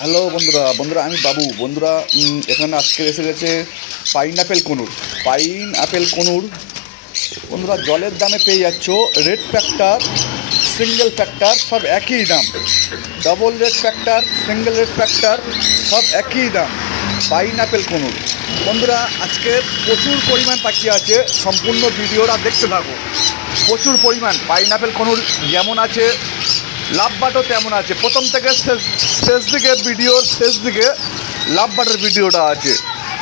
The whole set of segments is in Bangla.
হ্যালো বন্ধুরা বন্ধুরা আমি বাবু বন্ধুরা এখানে আজকে এসে গেছে পাইন আপেল কনুর বন্ধুরা জলের দামে পেয়ে যাচ্ছ। রেড ফ্যাক্টর সিঙ্গেল ফ্যাক্টর সব একই দাম, double red factor single red factor সব একই দাম। পাইন আপেল কনুর বন্ধুরা আজকে প্রচুর পরিমাণ পাখি আছে, সম্পূর্ণ ভিডিওটা দেখতে থাকো। প্রচুর পরিমাণ পাইন আপেল কনুর যেমন আছে লাভ বাটও তেমন আছে। প্রথম থেকে শেষ দিকে ভিডিওর শেষ দিকে লাভ বাটের ভিডিওটা আছে,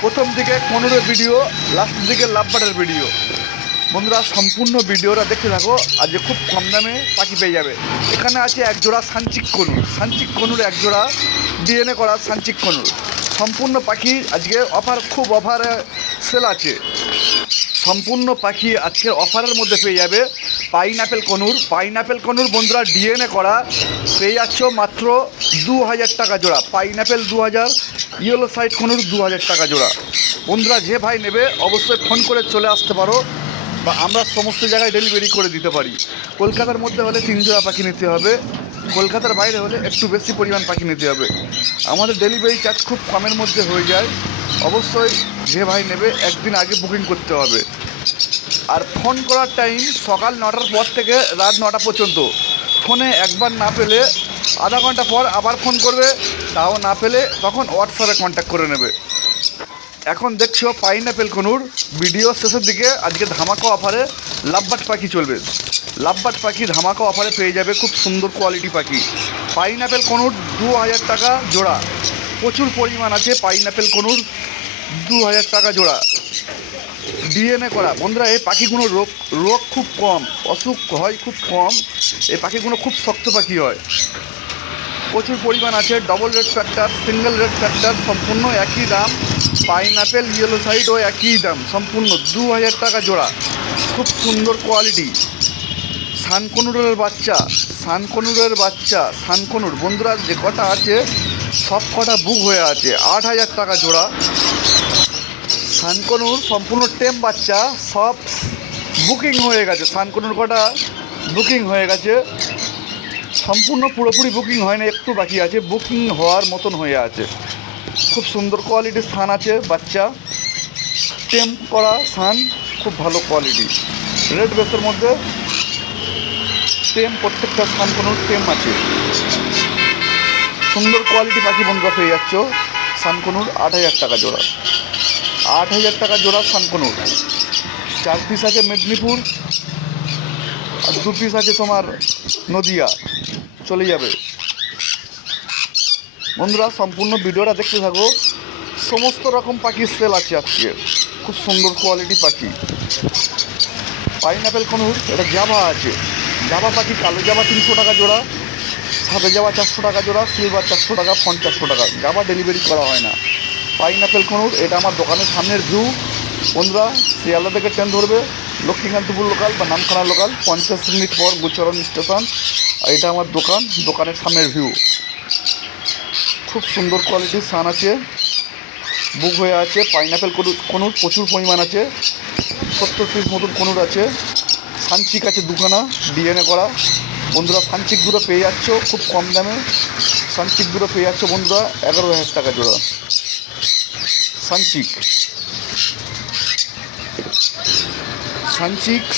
প্রথম দিকে কনুরের ভিডিও, লাস্ট দিকে লাভ বাটের ভিডিও। বন্ধুরা সম্পূর্ণ ভিডিওটা দেখতে থাকো, আজকে খুব কম দামে পাখি পেয়ে যাবে। এখানে আছে এক জোড়া সানচিক কনুর এক জোড়া ডিএনএ করা সানচিক কনুর। সম্পূর্ণ পাখি আজকে খুব অফারে সেল আছে। সম্পূর্ণ পাখি আজকের অফারের মধ্যে পেয়ে যাবে পাইন আপেল কনুর বন্ধুরা ডিএনএ করা পেয়ে যাচ্ছ মাত্র 2000 টাকা জোড়া। Pine apple 2000, yellow side conure 2000 টাকা জোড়া। বন্ধুরা যে ভাই নেবে অবশ্যই ফোন করে চলে আসতে পারো, বা আমরা সমস্ত জায়গায় ডেলিভারি করে দিতে পারি। কলকাতার মধ্যে হলে 3 জোড়া পাখি নিতে হবে, কলকাতার বাইরে হলে একটু বেশি পরিমাণ পাখি নিতে হবে। আমাদের ডেলিভারি চার্জ খুব কমের মধ্যে হয়ে যায়। অবশ্যই যে ভাই নেবে একদিন আগে বুকিং করতে হবে। আর ফোন করার টাইম সকাল 9টার পর থেকে রাত 9টা পর্যন্ত। ফোনে একবার না পেলে আধা ঘন্টা পর আবার ফোন করবে, তাও না পেলে তখন হোয়াটসঅ্যাপে কন্ট্যাক্ট করে নেবে। এখন দেখছো পাইন আপেল কনুর ভিডিও শেষের দিকে আজকে ধামাকা অফারে লাভবার্ড পাখি চলবে। লাভবার্ড পাখি ধামাকা অফারে পেয়ে যাবে, খুব সুন্দর কোয়ালিটি পাখি। পাইন আপেল কনুর 2000 টাকা জোড়া। প্রচুর পরিমাণ আছে পাইন আপেল কনুর 2000 টাকা জোড়া ডিএনএ করা। বন্ধুরা এই পাখিগুলো রোগ খুব কম, অসুখ হয় খুব কম। এই পাখিগুলো খুব শক্ত পাখি হয়। প্রচুর পরিমাণ আছে। Double red factor single red factor সম্পূর্ণ একই দাম। পাইন আপেল ইয়েলো সাইডও একই দাম, সম্পূর্ণ 2000 টাকা জোড়া। খুব সুন্দর কোয়ালিটি। সানকনুর বন্ধুরা যে কটা আছে সব কটা বুক হয়ে আছে। 8000 টাকা জোড়া সানকনুর, সম্পূর্ণ টেম বাচ্চা, সব বুকিং হয়ে গেছে। সানকনুর কটা বুকিং হয়ে গেছে, সম্পূর্ণ পুরোপুরি বুকিং হয় না, একটু বাকি আছে, বুকিং হওয়ার মতন হয়ে আছে। খুব সুন্দর কোয়ালিটির সান আছে বাচ্চা, টেম করা সান, খুব ভালো কোয়ালিটি। রেড বেসের মধ্যে টেম, প্রত্যেকটা সানকনুর টেম আছে। সুন্দর কোয়ালিটি পাখি বন্ধুরা পেয়ে যাচ্ছ। সানকনুর 8000 টাকা জোড়া। 8000 টাকা জোড়া সানকনুর। 4 পিস আছে মেদিনীপুর, আর 2 পিস আছে তোমার নদিয়া, চলে যাবে। বন্ধুরা সম্পূর্ণ ভিডিওটা দেখতে থাকো, সমস্ত রকম পাখির সেল আছে আজকে। খুব সুন্দর কোয়ালিটি পাখি পাইন আপেল কনুর। এটা জাভা আছে, জাভা পাখি, কালো জাভা 300 টাকা জোড়া, সাদা জাভা 400 টাকা জোড়া, সিলভার 400 টাকা, 500 টাকা। জাভা ডেলিভারি করা হয় না। পাইন আপেল কনুর এটা আমার দোকানের সামনের ভিউ। বন্ধুরা শিয়ালদা থেকে ট্রেন ধরবে লক্ষ্মীকান্তপুর লোকাল বা নামখানা লোকাল, 50 মিনিট পর গুচরণ স্টেশন। আর এটা আমার দোকানের সামনের ভিউ। খুব সুন্দর কোয়ালিটির সান আছে, বুক হয়ে আছে। পাইন আপেল কনুর প্রচুর পরিমাণ আছে, 70 পিস মতন কনুর আছে। সানচিক আছে দুখানা ডিএনএ করা। বন্ধুরা সানচিকগুলো পেয়ে যাচ্ছ খুব কম দামে। সানচিকগুলো পেয়ে যাচ্ছ বন্ধুরা 11000 টাকা জোড়া। সানচিক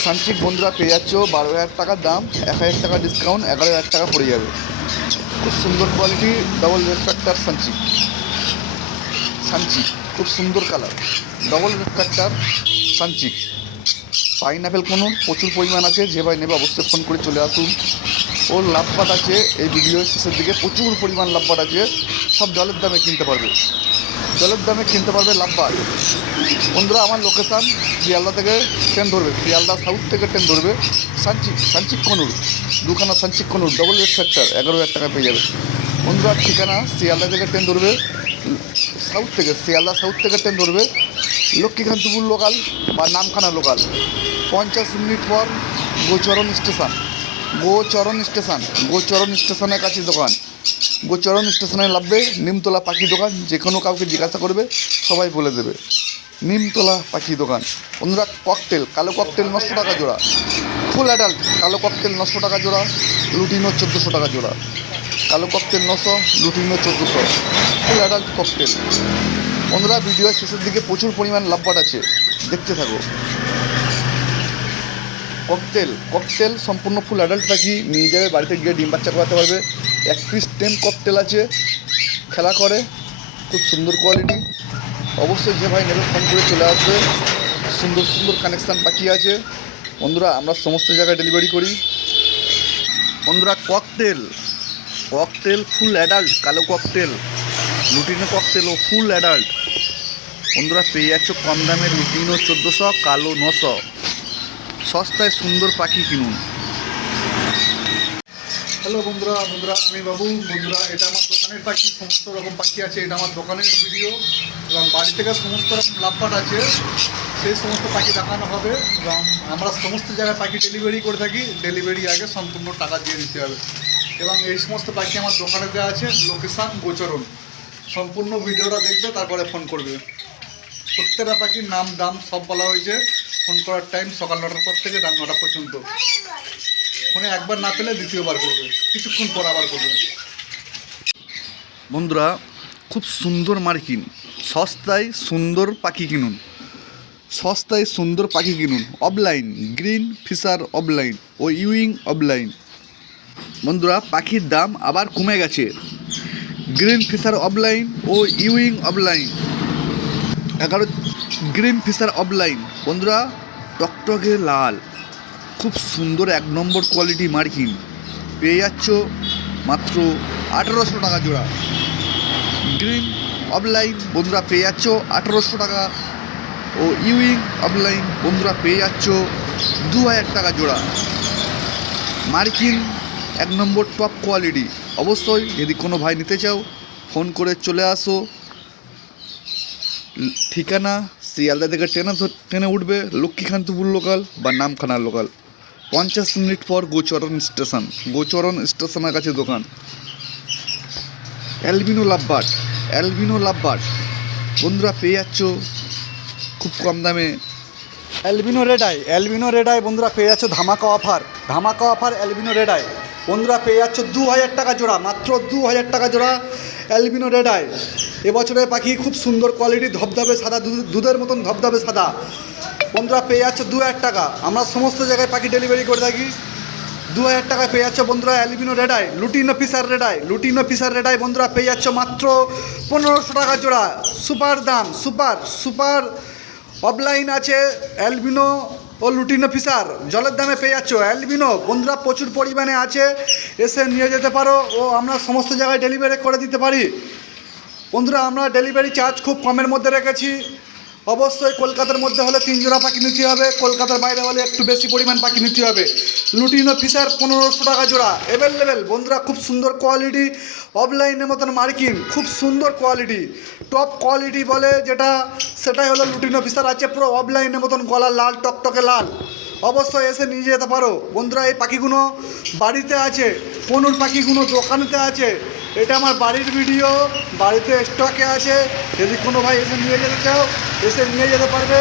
সানচিক বন্ধুরা পেয়ে যাচ্ছ 12000 টাকার দাম, 1000 টাকা ডিসকাউন্ট, 11000 টাকা পড়ে যাবে। খুব সুন্দর quality double red factor suncheek, খুব সুন্দর colour, double red factor suncheek. Pineapple conure প্রচুর পরিমাণ আছে, যে ভাই নেবে অবশ্যই ফোন করে চলে আসুন। ওর লাভবাট আছে এই ভিডিওর শেষের দিকে, প্রচুর পরিমাণ লাভবাট আছে, সব জলের দামে কিনতে পারবে লাভবাট। বন্ধুরা আমার লোকেশান শিয়ালদা থেকে ট্রেন ধরবে, শিয়ালদা সাউথ থেকে ট্রেন ধরবে। সানচিক কনুর দুখানা, সানচিক কনুর ডবল রেড ফ্যাক্টর 11000 টাকা পেয়ে যাবে। বন্ধুরা ঠিকানা শিয়ালদা থেকে ট্রেন ধরবে, শিয়ালদা সাউথ থেকে ট্রেন ধরবে লক্ষ্মীকান্তপুর লোকাল বা নামখানা লোকাল, 50 মিনিট পর গোচরণ স্টেশনের কাছে দোকান। গোচরণ স্টেশনে নামবে, নিমতলা পাখি দোকান। যে কোনো কাউকে জিজ্ঞাসা করবে সবাই বলে দেবে, নিমতলা পাখি দোকান। বন্ধুরা কালো ককটেল 900 টাকা জোড়া, ফুল অ্যাডাল্ট কালো ককটেল 900 টাকা জোড়া, লুটিনো 1400 টাকা জোড়া। কালো cocktail 900, lutino 1400, full adult cocktail. বন্ধুরা ভিডিওর শেষের দিকে প্রচুর পরিমাণ লাভবাট আছে, দেখতে থাকো। ককটেল সম্পূর্ণ ফুল অ্যাডাল্ট পাখি, নিয়ে যাবে বাড়িতে গিয়ে ডিম বাচ্চা করাতে পারবে। এক পিস টেম ককটেল আছে, খেলা করে, খুব সুন্দর কোয়ালিটি। অবশ্যই যে ভাই নেবে ফোন করে চলে আসবে। সুন্দর সুন্দর কানেকশান পাখি আছে বন্ধুরা, আমরা সমস্ত জায়গায় ডেলিভারি করি। বন্ধুরা ককটেল ফুল অ্যাডাল্ট, কালো ককটেল, লুটিনো ককটেল ও ফুল অ্যাডাল্ট বন্ধুরা পেয়ে যাচ্ছ কম দামে। লুটিনো 1400, কালো 900। সস্তায় সুন্দর পাখি কিনুন। হ্যালো বন্ধুরা, আমি বাবু। বন্ধুরা এটা আমার দোকানের পাখি, সমস্ত রকম পাখি আছে। এটা আমার দোকানের ভিডিও এবং বাড়ি থেকে সমস্ত রকম লাভবাট আছে, সেই সমস্ত পাখি দেখানো হবে। এবং আমরা সমস্ত জায়গায় পাখি ডেলিভারি করে থাকি। ডেলিভারি আগে সম্পূর্ণ টাকা দিয়ে দিতে হবে। এবং এই সমস্ত পাখি আমার দোকানে দেওয়া আছে, লোকেশান গোচরণ। সম্পূর্ণ ভিডিওটা দেখবে, তারপরে ফোন করবে। প্রত্যেকটা পাখির নাম দাম সব বলা হয়েছে। ফোন করার টাইম সকাল 9টার পর থেকে রাত 9টা পর্যন্ত। ফোনে একবার না পেলে দ্বিতীয়বার করবে, কিছুক্ষণ পর আবার করবে। বন্ধুরা খুব সুন্দর মার্কিন, সস্তায় সুন্দর পাখি কিনুন। অফলাইন গ্রিন ফিশার অফলাইন ও ইউইং অফলাইন। বন্ধুরা পাখির দাম আবার কমে গেছে। গ্রিন ফিশার অফলাইন ও ewing opaline 11। Green Fischer opaline বন্ধুরা টকটকে লাল, খুব সুন্দর 1 নম্বর কোয়ালিটি মার্কিন, পেয়ে যাচ্ছ মাত্র 1800 টাকা জোড়া। গ্রিন অফলাইন বন্ধুরা পেয়ে যাচ্ছ 1800 টাকা ও ইউইং অফলাইন বন্ধুরা পেয়ে যাচ্ছ 2000 টাকা জোড়া। মার্কিন 1 নম্বর টপ কোয়ালিটি। অবশ্যই যদি কোনো ভাই নিতে চাও ফোন করে চলে আসো। ঠিকানা শিয়ালদা থেকে ট্রেনে উঠবে, লক্ষ্মীকান্তপুর লোকাল বা নামখানা লোকাল। 50 মিনিট পর গোচরণ স্টেশনের কাছে দোকান। অ্যালবিনো লাভবার্ড বন্ধুরা পেয়ে যাচ্ছ খুব কম দামে। অ্যালবিনো রেড আই বন্ধুরা পেয়ে যাচ্ছ ধামাকা অফার। অ্যালবিনো রেড আই বন্ধুরা পেয়ে যাচ্ছ 2000 টাকা জোড়া, মাত্র 2000 টাকা জোড়া অ্যালবিনো রেড আই। এবছরের পাখি খুব সুন্দর কোয়ালিটি, ধবধবে সাদা, দুধের মতন ধবধবে সাদা বন্ধুরা পেয়ে যাচ্ছ 2000 টাকা। আমরা সমস্ত জায়গায় পাখি ডেলিভারি করে থাকি। 2000 টাকায় পেয়ে যাচ্ছ বন্ধুরা albino red eye. Lutino Fischer red eye বন্ধুরা পেয়ে যাচ্ছ মাত্র 1500 টাকা জোড়া। সুপার দাম, সুপার অফলাইন আছে অ্যালবিনো ও লুটিনো ফিশার। জলের দামে পেয়ে যাচ্ছ অ্যালবিনো বন্ধুরা, প্রচুর পরিমাণে আছে, এসে নিয়ে যেতে পারো ও আমরা সমস্ত জায়গায় ডেলিভারি করে দিতে পারি। বন্ধুরা আমরা ডেলিভারি চার্জ খুব কমের মধ্যে রেখেছি। অবশ্যই কলকাতার মধ্যে হলে 3 জোড়া পাখি নিতে হবে, কলকাতার বাইরে হলে একটু বেশি পরিমাণ পাখি নিতে হবে। লুটিনো ফিশার 1500 টাকা জোড়া অ্যাভেলেবেল বন্ধুরা, খুব সুন্দর কোয়ালিটি, অফলাইনের মতন মার্কিং, খুব সুন্দর কোয়ালিটি, টপ কোয়ালিটি বলে যেটা সেটাই হলো লুটিনো ফিশার। আছে পুরো অফলাইনের মতন গলা লাল, টকটকে লাল। অবশ্যই এসে নিয়ে যেতে পারো বন্ধুরা। এই পাখিগুলো বাড়িতে আছে, কোনোর পাখিগুলো দোকানেতে আছে। এটা আমার বাড়ির ভিডিও, বাড়িতে স্টকে আছে। যদি কোনো ভাই এসে নিয়ে যেতে চাও এসে নিয়ে যেতে পারবে।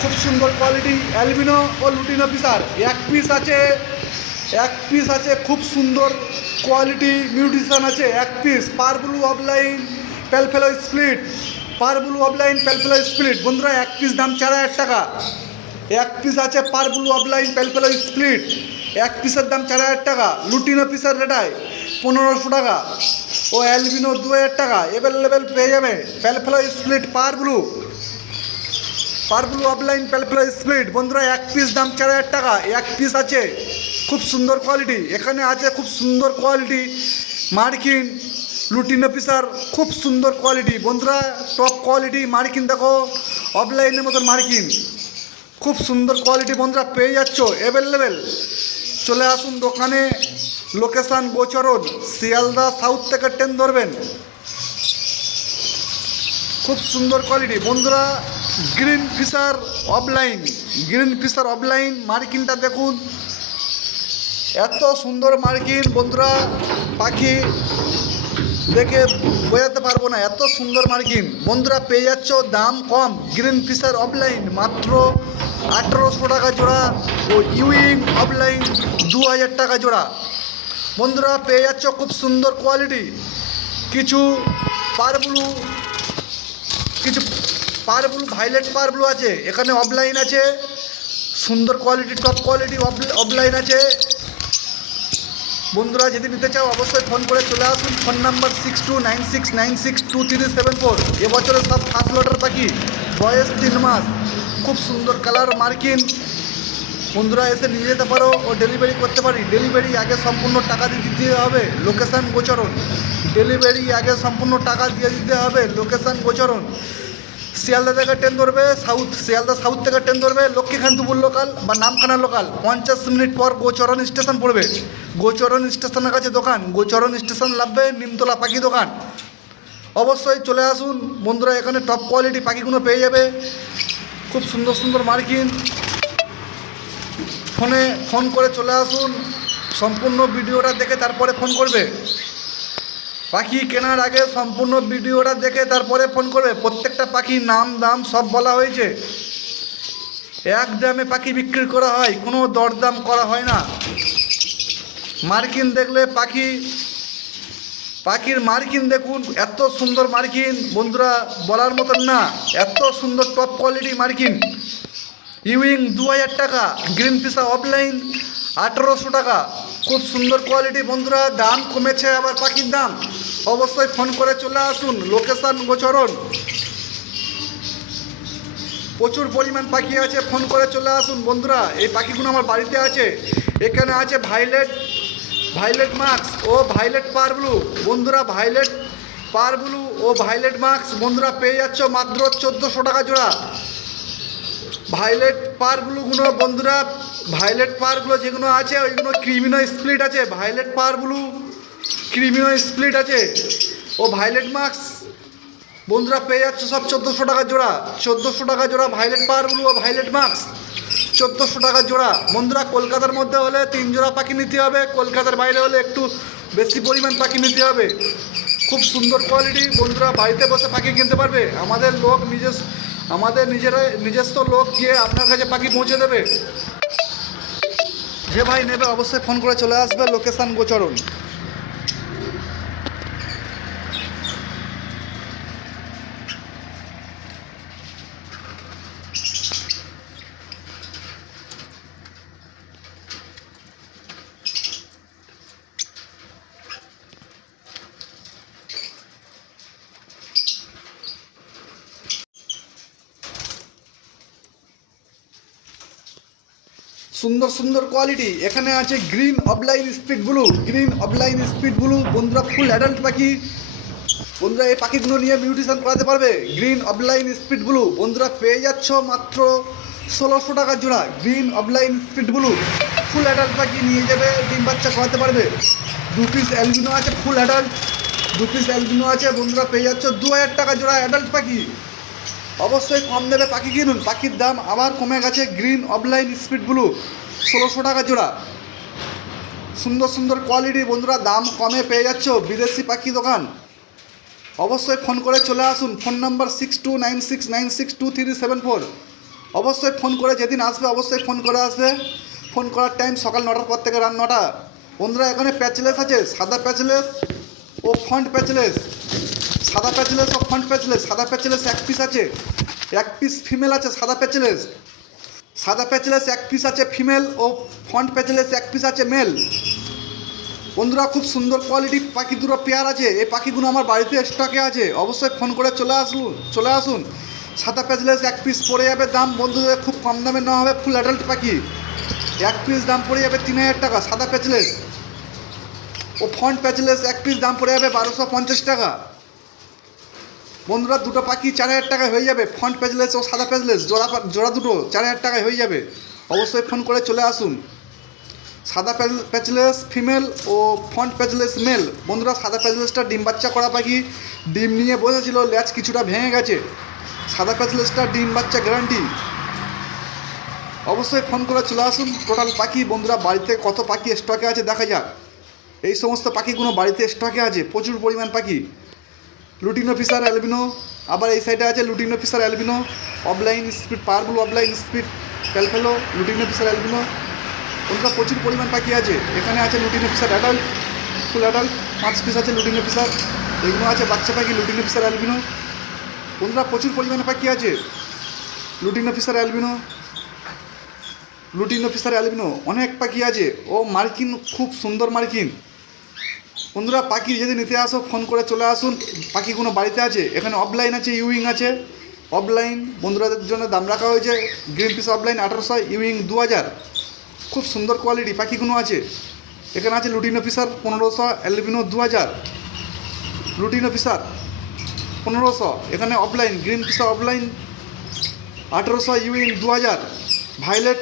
খুব সুন্দর কোয়ালিটি অ্যালবিনো ও লুটিনো ফিশার। এক পিস আছে খুব সুন্দর কোয়ালিটি, মিউটিশন আছে এক পিস। পারব্লু অফলাইন পেলফেলো স্প্লিট বন্ধুরা এক পিস দাম 4000 টাকা। এক পিস আছে পারব্লু অফলাইন পেলফেলো স্প্লিট, এক পিসের দাম 4000 টাকা। লুটিনো ফিশার রেড আই 1500 টাকা ও অ্যালবিনো 2000 টাকা। অ্যাভেলেবেল পেয়ে যাবে পেলফেলো স্প্লিট, পারব্লু অফলাইন পেলফেলো স্প্লিট বন্ধুরা এক পিস দাম 4000 টাকা। এক পিস আছে খুব সুন্দর কোয়ালিটি, এখানে আছে খুব সুন্দর কোয়ালিটি মার্কিন লুটিনো ফিশার, খুব সুন্দর কোয়ালিটি বন্ধুরা, টপ কোয়ালিটি মার্কিন। দেখো অফলাইনের মতন মার্কিন, খুব সুন্দর কোয়ালিটি বন্ধুরা পেয়ে যাচ্ছ অ্যাভেলেবেল। চলে আসুন দোকানে, লোকেশান গোচরণ, শিয়ালদা সাউথ থেকে ট্রেন ধরবেন। খুব সুন্দর কোয়ালিটি বন্ধুরা। গ্রিন ফিশার অফলাইন মার্কিনটা দেখুন, এত সুন্দর মার্কিন বন্ধুরা, পাখি দেখে বোঝাতে পারবো না, এত সুন্দর মার্কিন বন্ধুরা পেয়ে যাচ্ছ দাম কম। গ্রিন ফিশার অফলাইন মাত্র 1800 টাকা জোড়া ও ইউইং অফলাইন 2000 টাকা জোড়া। বন্ধুরা পেয়ে যাচ্ছ খুব সুন্দর কোয়ালিটি কিছু পারব্লু, কিছু পারব্লু ভাইলেট পারব্লু আছে, এখানে অফলাইন আছে, সুন্দর কোয়ালিটি টপ কোয়ালিটি অফলাইন আছে। বন্ধুরা যদি নিতে চাও অবশ্যই ফোন করে চলে আসুন। Phone number 6296962374। এবছরের সব ফার্স্ট লটার পাখি, বয়স 3 মাস, খুব সুন্দর কালার মার্কিন। বন্ধুরা এসে নিয়ে যেতে পারো ও ডেলিভারি করতে পারি। ডেলিভারি আগে সম্পূর্ণ টাকা দিয়ে দিতে হবে, লোকেশান গোচরণ। ডেলিভারি আগে সম্পূর্ণ টাকা দিয়ে দিতে হবে, লোকেশান গোচরণ। শিয়ালদা থেকে ট্রেন ধরবে শিয়ালদা সাউথ থেকে ট্রেন ধরবে লক্ষ্মীকান্তপুর লোকাল বা নামখানা লোকাল, 50 মিনিট পর গোচরণ স্টেশন পড়বে। গোচরণ স্টেশনের কাছে দোকান, গোচরণ স্টেশন লাভবে নিমতলা পাখি দোকান। অবশ্যই চলে আসুন বন্ধুরা, এখানে টপ কোয়ালিটি পাখিগুলো পেয়ে যাবে, খুব সুন্দর সুন্দর মার্কিন। ফোন করে চলে আসুন, সম্পূর্ণ ভিডিওটা দেখে তারপরে ফোন করবে। পাখি কেনার আগে সম্পূর্ণ ভিডিওটা দেখে তারপরে ফোন করবে। প্রত্যেকটা পাখির নাম দাম সব বলা হয়েছে। এক দামে পাখি বিক্রি করা হয়, কোনো দরদাম করা হয় না। মার্কিন দেখলে পাখির মার্কিন দেখুন, এত সুন্দর মার্কিন বন্ধুরা বলার মতন না, এত সুন্দর টপ কোয়ালিটি মার্কিন। ইউইং 2000 টাকা, গ্রিন ফিশা অফলাইন 1800 টাকা, খুব সুন্দর কোয়ালিটি। বন্ধুরা দাম কমেছে আবার পাখির দাম, অবশ্যই ফোন করে চলে আসুন, লোকেশান গোচরণ। প্রচুর পরিমাণ পাখি আছে, ফোন করে চলে আসুন বন্ধুরা। এই পাখিগুলো আমার বাড়িতে আছে। এখানে আছে ভাইলেট মাস্ক ও ভাইলেট পারব্লু। বন্ধুরা ভাইলেট পারব্লু ও ভাইলেট মাস্ক বন্ধুরা পেয়ে যাচ্ছ মাত্র 1400 টাকা জোড়া। ভাইলেট পারব্লুগুলো বন্ধুরা, ভাইলেট পারগুলো যেগুলো আছে ওইগুলো ক্রিমিনো স্প্লিট আছে। ভাইলেট পারব্লু ক্রিমিনো স্প্লিট আছে ও ভাইলেট মাস্ক বন্ধুরা পেয়ে যাচ্ছে সব 1400 টাকা জোড়া। 1400 টাকা জোড়া ভাইলেট পারব্লু ও ভাইলেট মাস্ক, 1400 টাকা জোড়া। বন্ধুরা কলকাতার মধ্যে হলে 3 জোড়া পাখি নিতে হবে, কলকাতার বাইরে হলে একটু বেশি পরিমাণ পাখি নিতে হবে। খুব সুন্দর কোয়ালিটি বন্ধুরা, বাড়িতে বসে পাখি কিনতে পারবে। আমাদের নিজস্ব লোক গিয়ে আপনার কাছে পাখি পৌঁছে দেবে। যে ভাই নেবে অবশ্যই ফোন করে চলে আসবে, লোকেশান গোচরণ। সুন্দর সুন্দর কোয়ালিটি এখানে আছে। গ্রিন অফলাইন স্পিড ব্লু বন্ধুরা ফুল অ্যাডাল্ট পাখি। বন্ধুরা এই পাখিগুলো নিয়ে মিউটেশন করাতে পারবে। গ্রিন অফলাইন স্পিড ব্লু বন্ধুরা পেয়ে যাচ্ছ মাত্র 1600 টাকা জোড়া। Green offline speed blue full adult পাখি নিয়ে যাবে, ডিম বাচ্চা করাতে পারবে। 2 পিস অ্যালবিনো আছে ফুল অ্যাডাল্ট, 2 পিস অ্যালবিনো আছে বন্ধুরা পেয়ে যাচ্ছ 2000 টাকা জোড়া অ্যাডাল্ট পাখি। অবশ্যই কম দেবে পাখি কিনুন, পাখির দাম আবার কমে গেছে। গ্রিন অফলাইন স্পিড ব্লু 1600 টাকা জোড়া। সুন্দর সুন্দর কোয়ালিটি বন্ধুরা, দাম কমে পেয়ে যাচ্ছ বিদেশি পাখি দোকান। অবশ্যই ফোন করে চলে আসুন। Phone number 6296962374। অবশ্যই ফোন করে যেদিন আসবে অবশ্যই ফোন করে আসবে। ফোন করার টাইম সকাল 9টার পর থেকে রাত 9টা। বন্ধুরা এখানে প্যাচলেস আছে, সাদা প্যাচলেস ও ফ্রন্ট প্যাচলেস। সাদা প্যাচলেস ও ফ্রন্ট প্যাচলেস। সাদা প্যাচলেস 1 পিস আছে, 1 পিস ফিমেল আছে। সাদা প্যাচলেস 1 পিস আছে ফিমেল ও ফ্রন্ট প্যাচলেস 1 পিস আছে মেল। বন্ধুরা খুব সুন্দর কোয়ালিটি পাখি দুটো পেয়ার আছে। এই পাখিগুলো আমার বাড়িতে স্টকে আছে, অবশ্যই ফোন করে চলে আসুন। সাদা প্যাচলেস 1 পিস পড়ে যাবে দাম বন্ধুদের খুব কম দামে নেওয়া হবে। ফুল অ্যাডাল্ট পাখি 1 পিস দাম পড়ে যাবে 3000 টাকা। সাদা প্যাচলেস ও ফ্রন্ট প্যাচলেস 1 পিস দাম পড়ে যাবে 1250 টাকা। বন্ধুরা দুটো পাখি 4000 টাকায় হয়ে যাবে। ফ্রন্ট প্যাচলেস ও সাদা প্যাচলেস জোড়া দুটো 4000 টাকায় হয়ে যাবে। অবশ্যই ফোন করে চলে আসুন। সাদা প্যাচলেস ফিমেল ও ফ্রন্ট প্যাচলেস মেল। বন্ধুরা সাদা প্যাচলেসটা ডিম বাচ্চা করা পাখি, ডিম নিয়ে বসেছিল, ল্যাচ কিছুটা ভেঙে গেছে। সাদা প্যাচলেসটা ডিম বাচ্চা গ্যারান্টি। অবশ্যই ফোন করে চলে আসুন। টোটাল পাখি বন্ধুরা বাড়িতে কত পাখি স্টকে আছে দেখা যাক। এই সমস্ত পাখিগুলো বাড়িতে স্টকে আছে, প্রচুর পরিমাণ পাখি। লুটিনো ফিশার অ্যালবিনো, আবার এই সাইডে আছে lutino Fischer albino, opaline speed parblue, opaline speed pale fallow, lutino Fischer albino. বন্ধুরা প্রচুর পরিমাণ পাখি আছে। এখানে আছে lutino Fischer adult, full adult 5 piece আছে লুটিনো ফিশার। এগুলো আছে বাচ্চা পাখি লুটিনো ফিশার অ্যালবিনো। বন্ধুরা প্রচুর পরিমাণে পাখি আছে lutino Fischer albino, lutino Fischer albino অনেক পাখি আছে। ও মার্কিন, খুব সুন্দর মার্কিন। বন্ধুরা পাখি যদি নিতে আসো ফোন করে চলে আসুন, পাখিগুলো বাড়িতে আছে। এখানে অফলাইন আছে, ইউইং আছে। অফলাইন বন্ধুরাদের জন্য দাম রাখা হয়েছে, গ্রিন পিস অফলাইন 1800, ইউইং 2000। খুব সুন্দর কোয়ালিটি পাখিগুলো আছে। এখানে আছে lutino Fischer 1500, albino 2000। Lutino Fischer 1500, এখানে opaline green piece opaline 1800, euwing 2000। Violet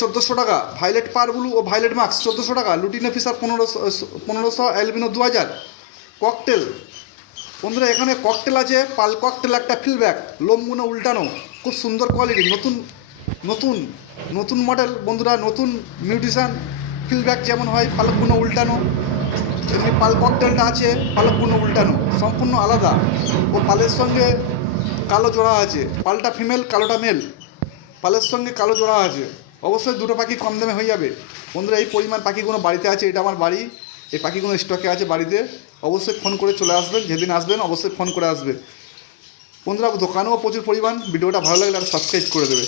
1400 টাকা, ভাইলেট পার ব্লু ও ভাইলেট মাক্স 1400 টাকা। Lutino Fischer 1500, albino 2000। ককটেল বন্ধুরা এখানে ককটেল আছে, পাল ককটেল একটা ফিলব্যাক, লোমগুলো উল্টানো, খুব সুন্দর কোয়ালিটি, নতুন নতুন নতুন মডেল বন্ধুরা, নতুন মিউটিশান ফিলব্যাক যেমন হয় পালকগুলো উল্টানো। এমনি পাল ককটেলটা আছে পালকগুলো উল্টানো, সম্পূর্ণ আলাদা। ও পালের সঙ্গে কালো জোড়া আছে, পালটা ফিমেল কালোটা মেল, পালের সঙ্গে কালো জোড়া আছে। অবশ্যই দুটো পাখি কম দামে হয়ে যাবে বন্ধুরা। এই পরিমাণ পাখিগুলো বাড়িতে আছে, এটা আমার বাড়ি, এই পাখিগুলো স্টকে আছে বাড়িতে। অবশ্যই ফোন করে চলে আসবেন, যেদিন আসবেন অবশ্যই ফোন করে আসবে বন্ধুরা। দোকানেও প্রচুর পরিমাণ। ভিডিওটা ভালো লাগলে আর সাবস্ক্রাইব করে দেবে।